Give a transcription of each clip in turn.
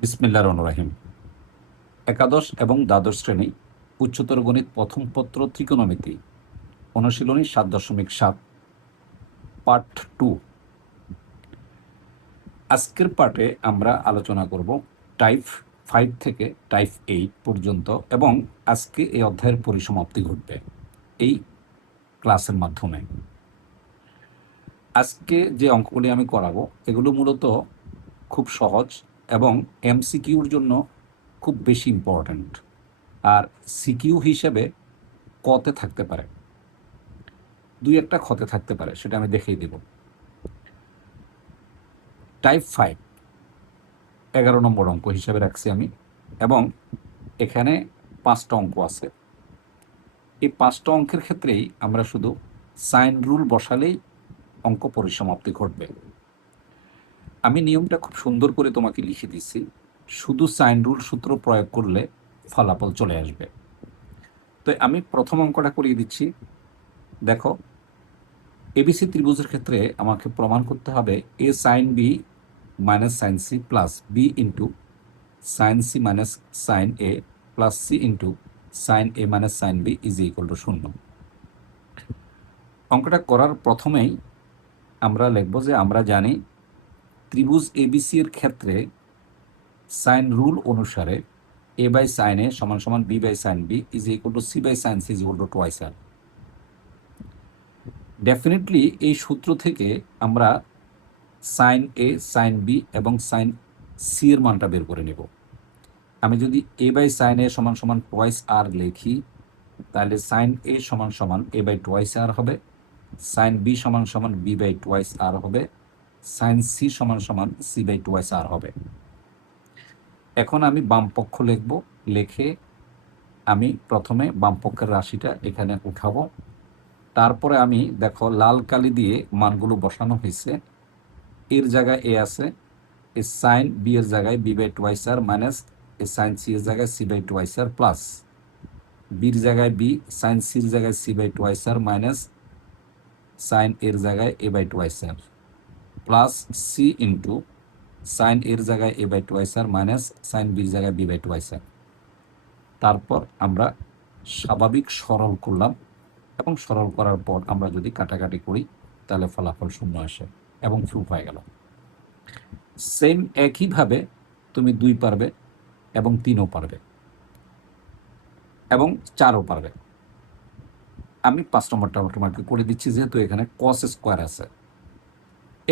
বিসমিল্লাহির রহমানির রহিম। একাদশ এবং দ্বাদশ শ্রেণী উচ্চতর গণিত প্রথম পত্র ত্রিকোণমিতি অনুশীলনী ৭.৭ পার্ট 2। আজকের পার্টে আমরা আলোচনা করব টাইপ 5 থেকে টাইপ 8 পর্যন্ত, এবং আজকে এই অধ্যায়ের পরিসমাপ্তি ঘটবে এই ক্লাসের মাধ্যমে। আজকে যে অঙ্কগুলি আমি করাবো এগুলো মূলত খুব সহজ এবং এমসিকিউর জন্য খুব বেশি ইম্পর্ট্যান্ট, আর সিকিউ হিসেবে কতে থাকতে পারে, দুই একটা ক্ষতে থাকতে পারে, সেটা আমি দেখিয়ে দেব। টাইপ 5 11 নম্বর অঙ্ক হিসেবে রাখছি আমি, এবং এখানে 5টা অঙ্ক আছে। এই 5টা অঙ্কের ক্ষেত্রেই আমরা শুধু সাইন রুল বসালেই অঙ্ক পরিসমাপ্তি ঘটবে। আমি নিয়মটা খুব সুন্দর করে তোমাকে লিখে দিচ্ছি, শুধু সাইন রুল সূত্র প্রয়োগ করলে ফলাফল চলে আসবে। তো আমি প্রথম অঙ্কটা করিয়ে দিচ্ছি। দেখো, এবিসি ত্রিভুজের ক্ষেত্রে আমাকে প্রমাণ করতে হবে A sine B minus sine C plus B into sine C minus sine A plus C into sine A minus sine B is equal to 0। অঙ্কটা করার প্রথমেই আমরা লিখব যে আমরা জানি ত্রিভুজ এবিসি এর ক্ষেত্রে সাইন রুল অনুসারে এ বাই সাইন এ সমান সমান B by sine B is equal to C by sine C is equal to twice R. Definitely এই সূত্র থেকে আমরা সাইন এ, সাইন বি এবং সাইন সি এর মানটা বের করে নেব। আমি যদি এ বাই সাইন এ সমান সমান টুয়াইস আর লিখি, তাহলে সাইন এ সমান সমান এ বাই টুয়াইস আর হবে, সাইন বি সমান সমান বি বাই টুয়াইস আর হবে, সাইন সি সমান সমান সি বাই টুয়াইস আর হবে। এখন আমি বাম পক্ষ লিখব, লিখে আমি প্রথমে বাম পক্ষের রাশিটা এখানে উঠাবো। তারপরে আমি দেখো লাল কালি দিয়ে মানগুলো বসানো হয়েছে। এর জায়গায় এ আছে, এ সাইন বি এর জায়গায় B by twice R minus A sine C এর জায়গায় C by twice R plus বির জায়গায় বি, সাইন সির জায়গায় C by twice R minus sine এর জায়গায় A by twice R plus C into sine এর জায়গায় A by twice R minus sine বির জায়গায় বি বাই টুয়াইস আর। তারপর আমরা স্বাভাবিক সরল করলাম, এবং সরল করার পর আমরা যদি কাটাকাটি করি তাহলে ফলাফল 0 আসে এবং প্রুফ হয়ে গেল। সেম একইভাবে তুমি 2 পারবে এবং 3ও পারবে এবং 4ও পারবে। আমি 5 নম্বরটা তোমাকে করে দিচ্ছি, যেহেতু এখানে কস স্কোয়ার আছে।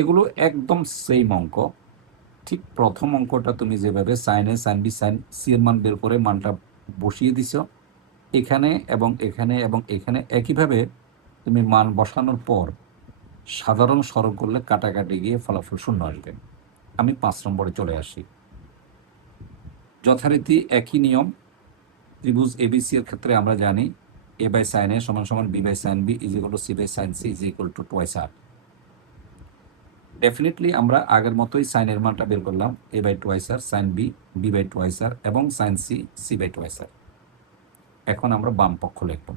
এগুলো একদম সেম অঙ্ক। ঠিক প্রথম অঙ্কটা তুমি যেভাবে sign A, sine B, sign C এর মান বের করে মানটা বসিয়ে দিছ, এখানে এবং এখানে এবং এখানে একইভাবে তুমি মান বসানোর পর সাধারণ সরল করলে কাটাকাটি গিয়ে ফলাফল 0 আসবে। আমি 5 নম্বরে চলে আসি। যথারীতি একই নিয়ম, ত্রিভুজ এবিসি এর ক্ষেত্রে আমরা জানি এ বাই সাইন এ সমান সমান B by sine B is equal to C by sine C is equal to twice R. Definitely আমরা আগের মতোই সাইনের মানটা বের করলাম, A by twice R, sine B B by twice R এবং sine C C by twice R. এখন আমরা বাম পক্ষ লিখব।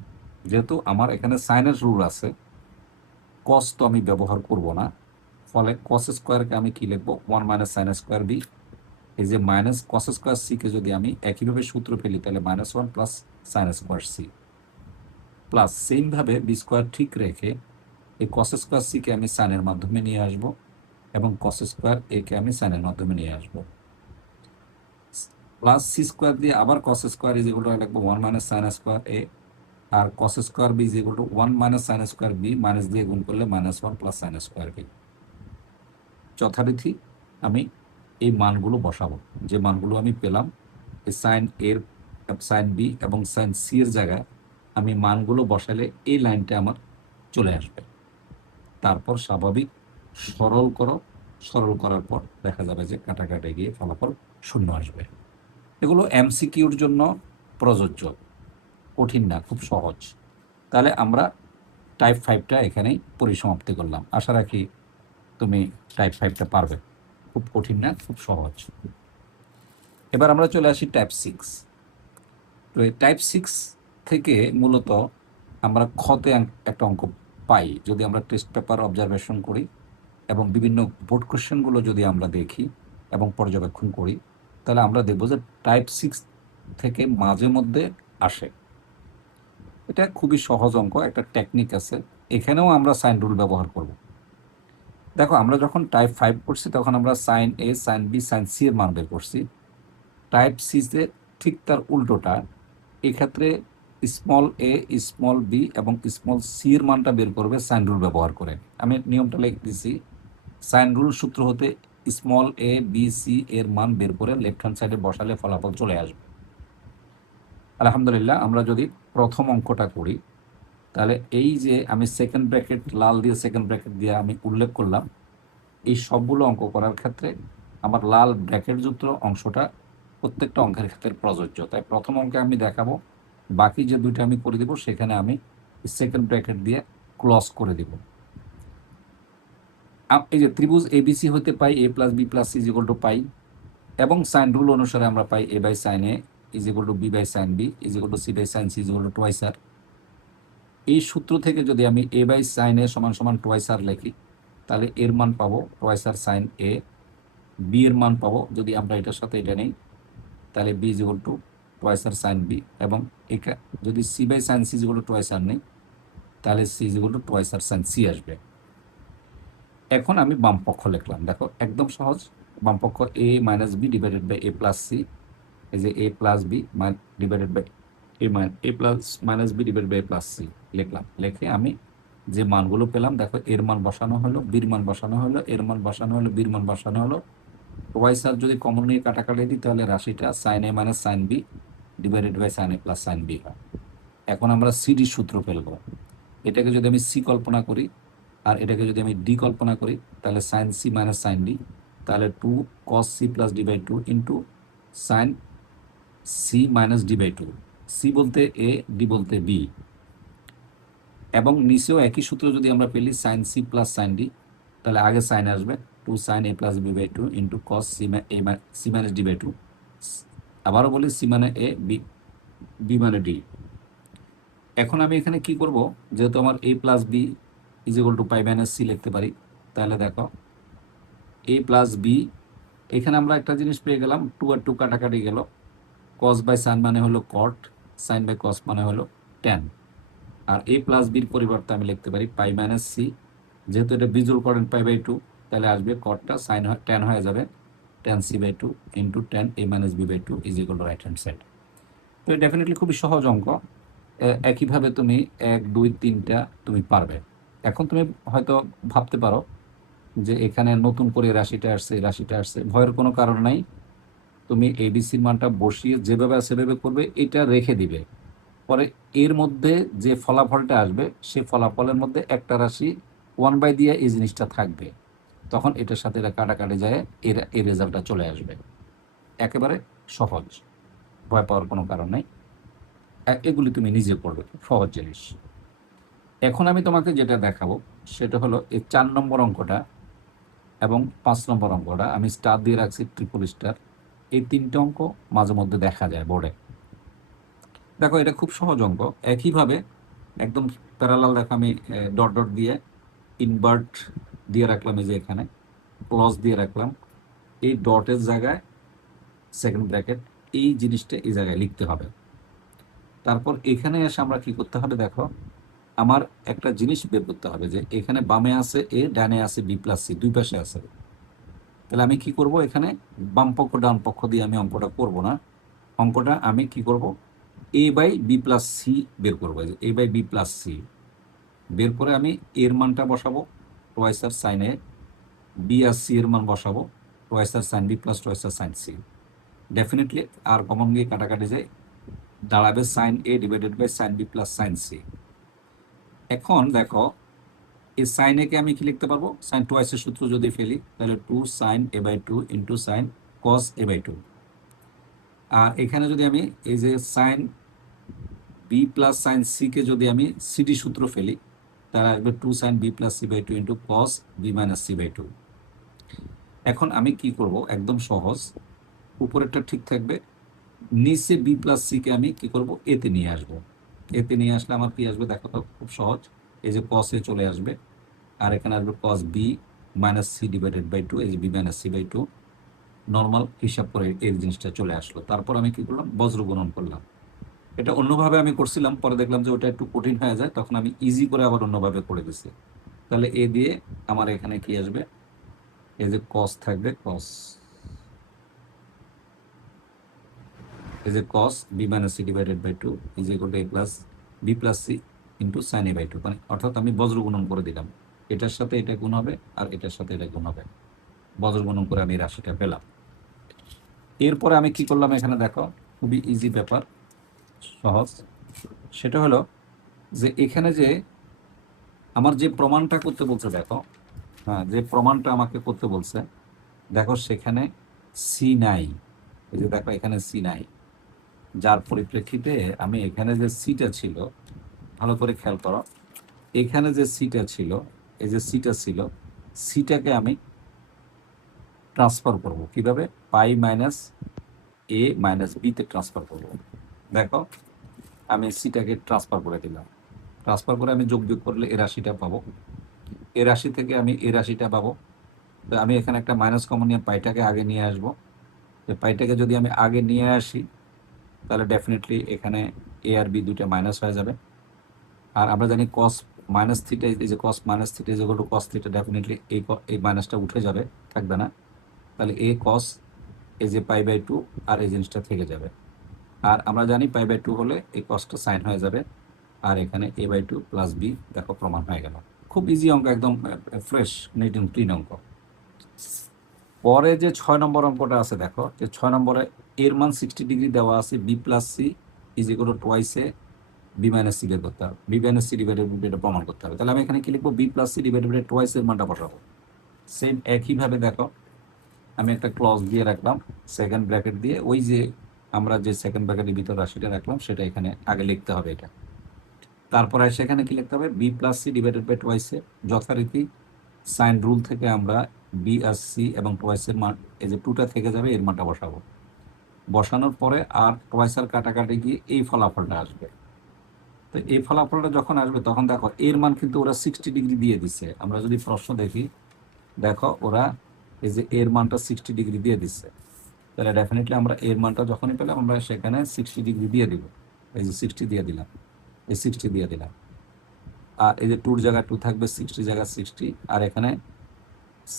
যেহেতু আমার এখানে সাইনের রুল আছে, কস তো আমি ব্যবহার করব না, ফলে কস স্কোয়ারকে আমি কি লিখব, 1 মাইনাস সাইন স্কোয়ার বি। এই যে মাইনাস কস স্কোয়ার সিকে যদি আমি একইভাবে সূত্র ফেলি তাহলে -1 plus sine square C plus সেমভাবে বি স্কোয়ার ঠিক রেখে এই কস স্কোয়ার সিকে আমি সাইনের মাধ্যমে নিয়ে আসব এবং কস স্কোয়ার একে আমি সাইনের মাধ্যমে নিয়ে আসব, প্লাস সি স্কোয়ার দিয়ে আবার cos square is equal to লিখবো 1 মাইনাস সাইন স্কোয়ার এ, আর cos square B is equal to 1 minus sine square B, minus দিয়ে গুণ করলে -1 প্লাস সাইন স্কোয়ার বি। যথারীতি আমি এই মানগুলো বসাবো, যে মানগুলো আমি পেলাম এই সাইন এর, সাইন বি এবং সাইন সি এর জায়গায় আমি মানগুলো বসালে এই লাইনটা আমার চলে আসবে। তারপর স্বাভাবিক সরল করো, সরল করার পর দেখা যাবে যে কাটাকাটি গিয়ে ফলাফল 0 আসবে। এগুলো এমসিকিউর জন্য প্রযোজ্য, কঠিন না, খুব সহজ। তাহলে আমরা টাইপ 5টা এখানেই পরিসমাপ্তি করলাম। আশা রাখি তুমি টাইপ 5টা পারবে, খুব কঠিন না, খুব সহজ। এবার আমরা চলে আসি টাইপ 6। তো এই টাইপ 6 থেকে মূলত আমরা খতে একটা অঙ্ক পাই যদি আমরা টেস্ট পেপার অবজারভেশন করি এবং বিভিন্ন বোর্ড কোশ্চেনগুলো যদি আমরা দেখি এবং পর্যবেক্ষণ করি, তাহলে আমরা দেখব যে টাইপ 6 থেকে মাঝে মধ্যে আসে। এটা খুবই সহজ অঙ্ক, একটা টেকনিক আছে, এখানেও আমরা সাইন রুল ব্যবহার করব। দেখো আমরা যখন টাইপ 5 করছি তখন আমরা sine A, sine B, sign C এর মান বের করছি। টাইপ সিতে ঠিক তার উল্টোটা, এক্ষেত্রে স্মল এ, স্মল বি এবং স্মল সি এর মানটা বের করবে সাইন রুল ব্যবহার করে। আমি নিয়মটা লিখে দিচ্ছি। সাইন রুল সূত্র হতে স্মল এ, বি, সি এর মান বের করে লেফট হ্যান্ড সাইডে বসালে ফলাফল চলে আসবে। আলহামদুলিল্লাহ, আমরা যদি প্রথম অঙ্কটা করি তাহলে এই যে আমি সেকেন্ড ব্র্যাকেট লাল দিয়ে সেকেন্ড ব্র্যাকেট দিয়ে আমি উল্লেখ করলাম, এই সবগুলো অঙ্ক করার ক্ষেত্রে আমার লাল ব্র্যাকেটযুক্ত অংশটা প্রত্যেকটা অঙ্কের ক্ষেত্রে প্রযোজ্য। তাই প্রথম অঙ্কে আমি দেখাবো, বাকি যে দুইটা আমি করে দিব সেখানে আমি সেকেন্ড ব্র্যাকেট দিয়ে ক্লজ করে দিব। এই যে ত্রিভুজ এবিসি হতে পাই A plus B plus C is equal to pi, এবং সাইন রুল অনুসারে আমরা পাই A by sine A is equal to B by sine B is equal to C by sine C is equal to twice R. এই সূত্র থেকে যদি আমি এ by sine A সমান সমান টোয়াইস আর লিখি তাহলে এর মান পাবো twice R sine A. B এর মান পাবো, যদি আমরা এটার সাথে এটা নেই তাহলে B is equal to twice R sine B, এবং এটা যদি C by sine C is equal to twice R নেই তাহলে C is equal to twice R sine C আসবে। এখন আমি বাম পক্ষ লিখলাম, দেখো একদম সহজ। বাম পক্ষ A minus B divided by A plus C, এই যে A plus B divided by A plus minus B divided by A plus C লিখলাম। লিখে আমি যে মানগুলো পেলাম, দেখো এর মান বসানো হলো, বির মান বসানো হলো, এর মান বসানো হলো, বির মান বসানো হলো। টোয়াইস আর যদি কমন নিয়ে কাটাকাটি দিই তাহলে রাশিটা sine A minus sine B divided by sine A plus sine B হয়। এখন আমরা সিডি সূত্র ফেলবো। এটাকে যদি আমি সি কল্পনা করি আর এটাকে যদি আমি ডি কল্পনা করি তাহলে sine C minus sine D, তাহলে 2 cos C plus D by 2 into sine C minus D by 2। C বলতে এ, ডি বলতে বি, এবং নিচেও একই সূত্র যদি আমরা পেলি sine C plus sine D, তাহলে আগে সাইন আসবে 2 sine A plus B by 2 into cos C minus D by 2। আবারও বলি সি মানে এ, বি মানে ডি। এখন আমি এখানে কি করব, যেহেতু আমার A plus B is equal to pi minus C লিখতে পারি, তাহলে দেখো এ প্লাস বি, এখানে আমরা একটা জিনিস পেয়ে গেলাম, 2 আর 2 কাটাকাটি গেল, কস বাই সাইন মানে হলো কট, সাইন বাই কস মানে হলো ট্যান। আর এ প্লাস বির পরিবর্তে আমি লিখতে পারি পাই মাইনাস সি, যেহেতু এটা বিজুল করেন পাই বাই 2, তাহলে আসবে কটটা সাইন ট্যান হয়ে যাবে tan C by 2 into tan A minus B by 2 is equal to right hand side. তো ডেফিনেটলি খুবই সহজ অঙ্ক। একইভাবে তুমি 1, 2, 3টা তুমি পারবে। এখন তুমি হয়তো ভাবতে পারো যে এখানে নতুন করে রাশিটা আসছে, এই রাশিটা আসছে, ভয়ের কোনো কারণ নাই। তুমি এবিসির মানটা বসিয়ে যেভাবে সেভাবে করবে, এটা রেখে দিবে, পরে এর মধ্যে যে ফলাফলটা আসবে সেই ফলাফলের মধ্যে একটা রাশি 1 বাই দিয়ে এই জিনিসটা থাকবে, তখন এটার সাথে এটা কাটাকাটি যায়, এর রেজাল্টটা চলে আসবে। একেবারে সহজ, ভয় পাওয়ার কোনো কারণ নেই। এগুলি তুমি নিজে করবে, খুব সহজ জিনিস। এখন আমি তোমাকে যেটা দেখাবো সেটা হলো এই 4 নম্বর অঙ্কটা এবং 5 নম্বর অঙ্কটা আমি স্টার দিয়ে রাখছি, ট্রিপল স্টার। এই 3টে অঙ্ক মাঝে মধ্যে দেখা যায় বোর্ডে। দেখো এটা খুব সহজ অঙ্ক। একইভাবে একদম প্যারালাল, দেখো আমি ডট ডট দিয়ে ইনভার্ট দিয়ে রাখলাম, এই যে এখানে ক্লজ দিয়ে রাখলাম, এই ডটের জায়গায় সেকেন্ড ব্র্যাকেট, এই জিনিসটা এই জায়গায় লিখতে হবে। তারপর এখানে এসে আমরা কি করতে হবে, দেখো আমার একটা জিনিস বের করতে হবে যে এখানে বামে আছে এ, ডানে আছে বি প্লাস সি, দুই পাশে আছে। তাহলে আমি কি করব, এখানে বাম পক্ষ ডান পক্ষ দিয়ে আমি অঙ্কটা করব না, অঙ্কটা আমি কি করব, A by B plus C বের করবো। A by B plus C বের করে আমি এর মানটা বসাবো twice R sine A, B আর সি এর মান বসাবো twice R sine B plus twice R sine C. Definitely R common গিয়ে কাটাকাটি যায়, দাঁড়াবে sine A divided by sine B plus sine C. এখন দেখো এই সাইন এ কে আমি কি লিখতে পারবো, সাইন টোয়াইসের সূত্র যদি ফেলি তাহলে 2 sine A by 2 into sine cos A by 2। আর এখানে যদি আমি এই যে sine B plus sine C কে যদি আমি সিডি সূত্র ফেলি তাহলে আসবে 2 sine B plus C by 2 into cos B minus C by 2। এখন আমি কি করব, একদম সহজ, উপরেরটা ঠিক থাকবে, নিচে বি প্লাস সি কে আমি কি করব, এতে নিয়ে আসবো। এতে নিয়ে আসলে আমার কি আসবে, দেখো তো খুব সহজ, এই যে কস এ চলে আসবে, আর এখানে আসবে cos B minus C divided by 2, এই যে B minus C by 2। Normal হিসাব করে এই জিনিসটা চলে আসলো। তারপর আমি কি করলাম, বজ্র গুণন করলাম। এটা অন্যভাবে আমি করছিলাম, পরে দেখলাম যে ওটা একটু কঠিন হয়ে যায়, তখন আমি ইজি করে আবার অন্যভাবে করে দিছি। তাহলে এ দিয়ে আমার এখানে কি আসবে, এই যে কস থাকবে, কস, এই যে cos B minus C divided by two is equal to A plus B plus C into sine A by two, মানে অর্থাৎ আমি বজ্র গুণন করে দিলাম, এটার সাথে এটা গুণ হবে আর এটার সাথে এটা গুণ হবে, বজ্র গুণন করে আমি এই রাশিটা পেলাম। এরপরে আমি কি করলাম, এখানে দেখো খুবই ইজি ব্যাপার, সহজ। সেটা হলো যে এখানে যে আমার যে প্রমাণটা করতে বলছে, দেখো, হ্যাঁ, যে প্রমাণটা আমাকে করতে বলছে, দেখো সেখানে সি নাই। এই যে দেখো এখানে সি নাই, যার পরিপ্রেক্ষিতে আমি এখানে যে সিটা ছিল, ভালো করে খেয়াল করো, এখানে যে সিটা ছিল, এই যে সিটা ছিল, সিটাকে আমি ট্রান্সফার করব কিভাবে, পাই মাইনাস এ মাইনাস বিতে ট্রান্সফার করব। দেখো আমি সিটাকে ট্রান্সফার করে দিলাম, ট্রান্সফার করে আমি যোগ করলে এ রাশিটা পাবো, এ রাশি থেকে আমি এ রাশিটা পাবো। তো আমি এখানে একটা মাইনাস কমন নিয়ে পাইটাকে আগে নিয়ে আসবো। তো পাইটাকে যদি আমি আগে নিয়ে আসি, তাহলে ডেফিনেটলি এখানে এ আর বি দুটো মাইনাস হয়ে যাবে। আর আমরা জানি কস মাইনাস থিটা, এই যে cos minus theta is equal to cos theta, definitely এই মাইনাসটা উঠে যাবে, থাকবে না। তাহলে এ কস, এই যে পাই বাই টু, আর এই জিনিসটা থেকে যাবে। আর আমরা জানি পাই বাই টু হলে এই কসটা সাইন হয়ে যাবে, আর এখানে এ বাই টু প্লাস বি, দেখো প্রমাণ হয়ে গেল। খুব ইজি অঙ্ক, একদম ফ্রেশ, নিট অ্যান্ড ক্লিন অঙ্ক। পরে যে 6 নম্বর অঙ্কটা আছে, দেখো যে 6 নম্বরে এর মান 60 ডিগ্রি দেওয়া আছে, B plus C is equal to twice A B minus C বের করতে হবে, B minus C divided by এটা প্রমাণ করতে হবে। তাহলে আমি এখানে কি লিখবো, B plus C divided by twice এর মানটা বসাবো। সেম একইভাবে দেখো আমি একটা ক্লজ দিয়ে রাখলাম, সেকেন্ড ব্র্যাকেট দিয়ে, ওই যে আমরা যে সেকেন্ড ব্র্যাকেটের ভিতর রাশিটা রাখলাম সেটা এখানে আগে লিখতে হবে এটা। তারপরে সেখানে কি লিখতে হবে, B plus C divided by twice A, যথারীতি সাইন রুল থেকে আমরা বি আর সি এবং টোয়াইসের মান, এই যে টুটা থেকে যাবে, এর মানটা বসাবো। বসানোর পরে আর টোয়াইসের কাটাকাটি গিয়ে এই ফলাফলটা আসবে। তো এই ফলাফলটা যখন আসবে তখন দেখো এর মান কিন্তু ওরা 60 ডিগ্রি দিয়ে দিচ্ছে। আমরা যদি প্রশ্ন দেখি, দেখো ওরা এই যে এর মানটা 60 ডিগ্রি দিয়ে দিচ্ছে, তাহলে ডেফিনেটলি আমরা এর মানটা যখনই পেলাম আমরা সেখানে 60 ডিগ্রি দিয়ে দিব। এই যে 60 দিয়ে দিলাম, এই 60 দিয়ে দিলাম, আর এই যে টুর জায়গায় টু থাকবে, 60 জায়গায় 60, আর এখানে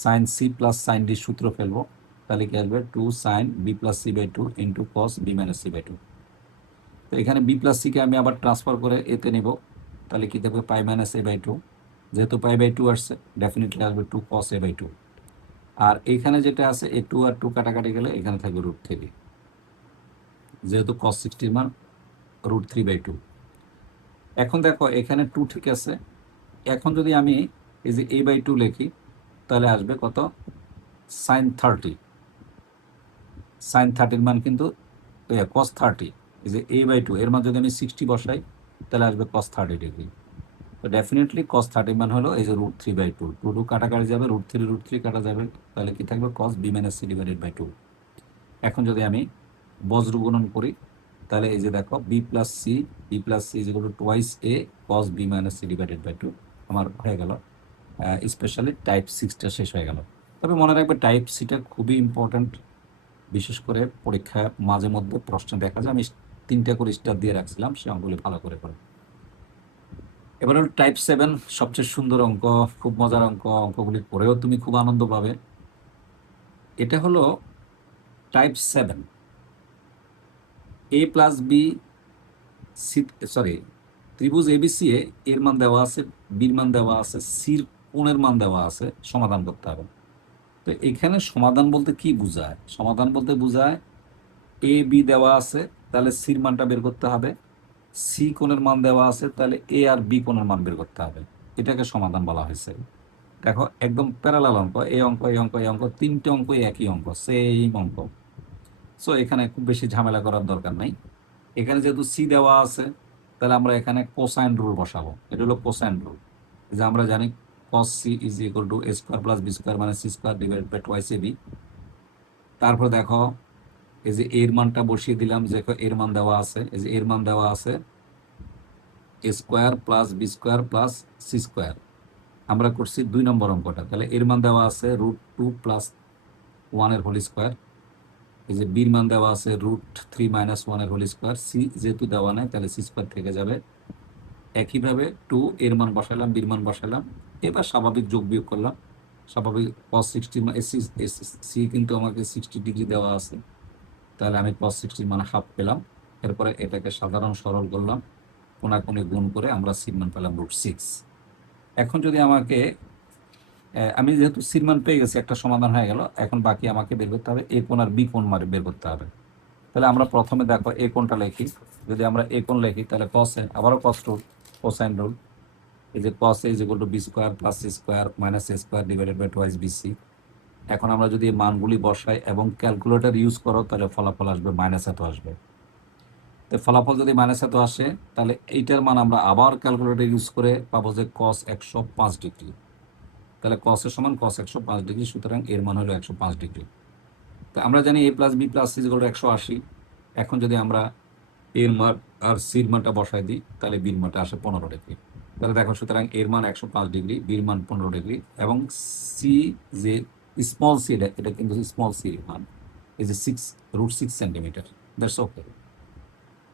sine C plus sine D সূত্র ফেলবো। তাহলে কি আসবে, two sine B plus C by two into cos B minus C by two. তো এখানে বি প্লাস সিকে আমি আবার ট্রান্সফার করে এতে নেব, তাহলে কি থাকবে, pi minus A by two. যেহেতু পাই বাই টু আসছে, ডেফিনেটলি আসবে two cos A by two. আর এইখানে যেটা আছে, এ টু আর টু কাটাকাটি গেলে এখানে থাকবে রুট থ্রি, যেহেতু কস 60 মান রুট থ্রি বাই টু। এখন দেখো এখানে টু ঠিক আছে, এখন যদি আমি এই যে এ বাই টু লিখি, তাহলে আসবে কত, সাইন 30। সাইন 30 মান কিন্তু কস 30, এই যে এ বাই টু, এর মান যদি আমি 60 বসাই, তাহলে আসবে কস 30 ডিগ্রি। তো ডেফিনেটলি কস 30 মান হলো এই যে root three by two, two two কাটাকাটি যাবে, রুট থ্রি কাটা যাবে, তাহলে কি থাকবে, cos B minus C divided by two. এখন যদি আমি বজ্র গুণন করি, তাহলে এই যে দেখো B plus C is equal to twice A cos B minus C divided by two, আমার হয়ে গেল। স্পেশালি টাইপ 6টা শেষ হয়ে গেল। তবে মনে রাখবে টাইপ সিটা খুবই ইম্পর্ট্যান্ট, বিশেষ করে পরীক্ষা মাঝে মধ্যে প্রশ্ন দেখা যায়, আমি 3টা করে স্টার দিয়ে রাখছিলাম, সে অঙ্কগুলি ভালো করে করে। এবার হলো টাইপ 7, সবচেয়ে সুন্দর অঙ্ক, খুব মজার অঙ্ক, অঙ্কগুলি পড়েও তুমি খুব আনন্দ পাবে। এটা হলো টাইপ 7, এ প্লাস বি সি, সরি, ত্রিভুজ এবিসি এর মান দেওয়া আছে, বির মান দেওয়া আছে, সির কোণের মান দেওয়া আছে, সমাধান করতে হবে। তো এখানে সমাধান বলতে কি বোঝায়, সমাধান বলতে বোঝায় এ বি দেওয়া আছে, তাহলে সির মানটা বের করতে হবে, সি কোণের মান দেওয়া আছে, তাহলে এ আর বি কোণের মান বের করতে হবে, এটাকে সমাধান বলা হয়েছে। দেখো একদম প্যারালাল অঙ্ক, এই অঙ্ক এই অঙ্ক এই অঙ্ক, 3টে অঙ্কই একই অঙ্ক, সেম অঙ্ক। সো এখানে খুব বেশি ঝামেলা করার দরকার নাই। এখানে যেহেতু সি দেওয়া আছে, তাহলে আমরা এখানে কোসাইন রুল বসাবো। এটা হলো কোসাইন রুল, যে আমরা জানি cos c is equal to A square plus B square মানে C square divided by twice A B. তারপর দেখো এই যে এর মানটা বসিয়ে দিলাম, যে এর মান দেওয়া আছে, এই যে এর মান দেওয়া আছে A square plus B square plus C square. আমরা করছি 2 নম্বর অঙ্কটা, তাহলে এর মান দেওয়া আছে √2 + 1 এর হোল স্কোয়ার। এই যে বির মান দেওয়া আছে √3 - 1 এর হোল স্কোয়ার, সি যেহেতু দেওয়া নাই তাহলে সি স্কোয়ার থেকে যাবে। একইভাবে 2 এর মান বসালাম, বির মান বসালাম, এবার স্বাভাবিক যোগ বিয়োগ করলাম। স্বাভাবিক cos 60 সি কিন্তু আমাকে 60 ডিগ্রি দেওয়া আছে, তাহলে আমি cos 60 মানে হাফ পেলাম। এরপরে এটাকে সাধারণ সরল করলাম, কোণাকুণি গুণ করে আমরা সির মান পেলাম √6। এখন যদি আমাকে আমি যেহেতু সির মান পেয়ে গেছি, একটা সমাধান হয়ে গেল, এখন বাকি আমাকে বের করতে হবে এ কোণ আর বি কোণ বের করতে হবে। তাহলে আমরা প্রথমে দেখো এ কোণটা লিখি। যদি আমরা এ কোণ লিখি তাহলে কসেন, আবারও কস রুল, কোসাইন রুল। এই যে cos A = b² + c² - a² divided by twice BC. এখন আমরা যদি এই মানগুলি বসাই এবং ক্যালকুলেটর ইউজ করো তাহলে ফলাফল আসবে এত আসবে। তো ফলাফল যদি এত আসে তাহলে এইটার মান আমরা আবার ক্যালকুলেটর ইউজ করে পাবো যে cos 105 ডিগ্রি। তাহলে cos এর সমান cos 105 ডিগ্রি, সুতরাং এর মান হলো 105 ডিগ্রি। তো আমরা জানি a + b + c = 180। এখন যদি আমরা এর মান আর সির মানটা বসাই দিই তাহলে বির মানটা আসে 15 ডিগ্রি। তাহলে দেখো, সুতরাং এর মান 105 ডিগ্রি, বির মান 15 ডিগ্রি, এবং সি যে স্মল সি, এটা কিন্তু স্মল সি মান এই যে √6 সেন্টিমিটার। That's okay.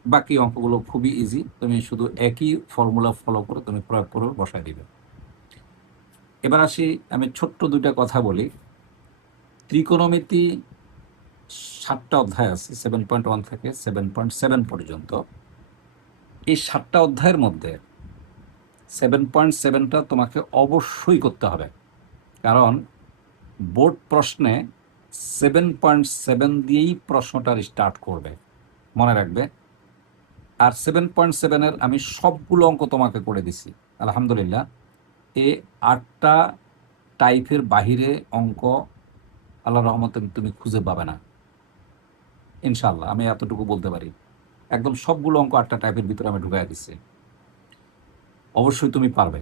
বাকি অঙ্কগুলো খুবই ইজি, তুমি শুধু একই ফর্মুলা ফলো করে তুমি প্রয়োগ করে বসাই দিবে। এবার আসি, আমি ছোট্ট দুইটা কথা বলি। ত্রিকোণমিতি 7টা অধ্যায় আছে, 7.1 থেকে 7.7 পর্যন্ত। এই 7টা অধ্যায়ের মধ্যে 7.7টা তোমাকে অবশ্যই করতে হবে, কারণ বোর্ড প্রশ্নে 7.7 দিয়েই প্রশ্নটা স্টার্ট করবে, মনে রাখবে। আর 7.7-এর আমি সবগুলো অঙ্ক তোমাকে করে দিছি আলহামদুলিল্লাহ। এই 8টা টাইপের বাহিরে অঙ্ক আল্লাহ রহমতে তুমি খুঁজে পাবে না ইনশাল্লাহ, আমি এতটুকু বলতে পারি। একদম সবগুলো অঙ্ক 8টা টাইপের ভিতরে আমি ঢুকাই দিচ্ছি, অবশ্যই তুমি পারবে।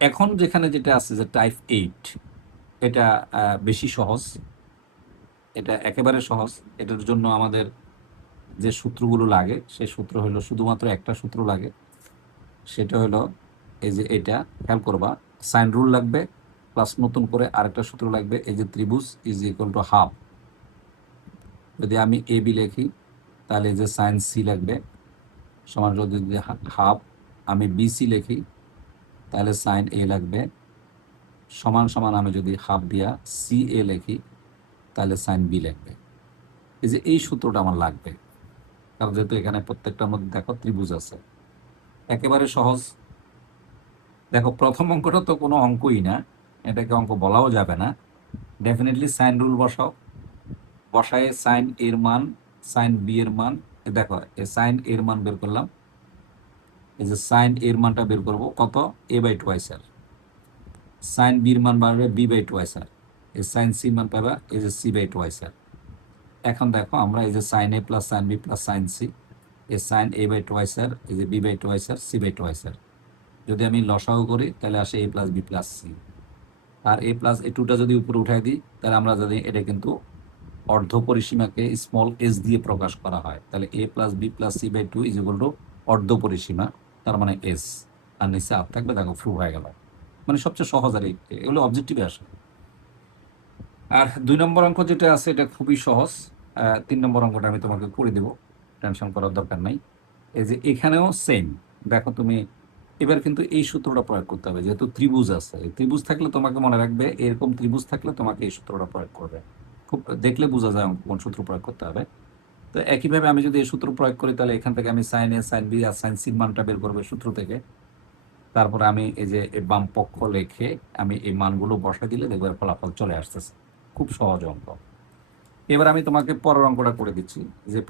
এখন যেখানে যেটা আছে যে টাইপ 8, এটা বেশি সহজ, এটা একেবারে সহজ। এটার জন্য আমাদের যে সূত্রগুলো লাগে সেই সূত্র হলো শুধুমাত্র একটা সূত্র লাগে, সেটা হলো এই যে এটা খেয়াল করবা, সাইন রুল লাগবে, প্লাস নতুন করে আরেকটা সূত্র লাগবে, এই যে ত্রিভুজ = হাফ। যদি আমি এ বি লিখি তাহলে এই যে সাইন সি লাগবে সমান, যদি হাফ আমি বিসি লিখি তাহলে সাইন এ লাগবে সমান সমান, আমি যদি হাফ দিয়া সি এ লিখি তাহলে সাইন বি লাগবে। এই যে এই সূত্রটা আমার লাগবে, কারণ যেহেতু এখানে প্রত্যেকটার মধ্যে দেখো ত্রিভুজ আছে, একেবারে সহজ। দেখো প্রথম অঙ্কটা তো কোনো অঙ্কই না, এটাকে অঙ্ক বলাও যাবে না। ডেফিনেটলি সাইন রুল বসাও, বসায় সাইন এর মান, সাইন বি এর মান, দেখো এই সাইন এর মান বের করলাম, এই যে সাইন এর মানটা বের করবো কত, a/2 সাইন বির মান বাড়বে b/2, এই সাইন সি মান পাবা এই যে c/2। এখন দেখো আমরা এই যে sine A plus sine B plus sine C, এই সাইন a/2, এই যে b/2, c/2, যদি আমি লসাগু করি তাহলে আসে a + b + c। R a + a2টা যদি উপরে উঠাই দিই তাহলে আমরা জানি এটা কিন্তু অর্ধ পরিসীমাকে স্মল এস দিয়ে প্রকাশ করা হয়, তাহলে a + b + c/2 = অর্ধ পরিসীমা, তার মানে এস। আর নিচে আপ থাকবে, দেখো ফ্রু হয়ে গেল, মানে সবচেয়ে সহজ। আর এগুলো অবজেক্টিভে আসে। আর 2 নম্বর অঙ্ক যেটা আছে এটা খুবই সহজ। 3 নম্বর অঙ্কটা আমি তোমাকে করে দেবো, টেনশন করার দরকার নাই। এই যে এখানেও সেম, দেখো তুমি এবার কিন্তু এই সূত্রটা প্রয়োগ করতে হবে, যেহেতু ত্রিভুজ আছে। ত্রিভুজ থাকলে তোমাকে মনে রাখবে, এরকম ত্রিভুজ থাকলে তোমাকে এই সূত্রটা প্রয়োগ করবে, খুব দেখলে বোঝা যায় কোন সূত্র প্রয়োগ করতে হবে। তো একইভাবে আমি যদি এই সূত্র প্রয়োগ করি তাহলে এখান থেকে আমি sign A, sine B R sign সির মানটা বের করবে সূত্র থেকে। তারপরে আমি এই যে বাম পক্ষ লেখে আমি এই মানগুলো বসা দিলে দেখবে ফলাফল চলে আসতেছে, খুব সহজ অঙ্ক। এবার আমি তোমাকে পরের অঙ্কটা করে দিচ্ছি, যে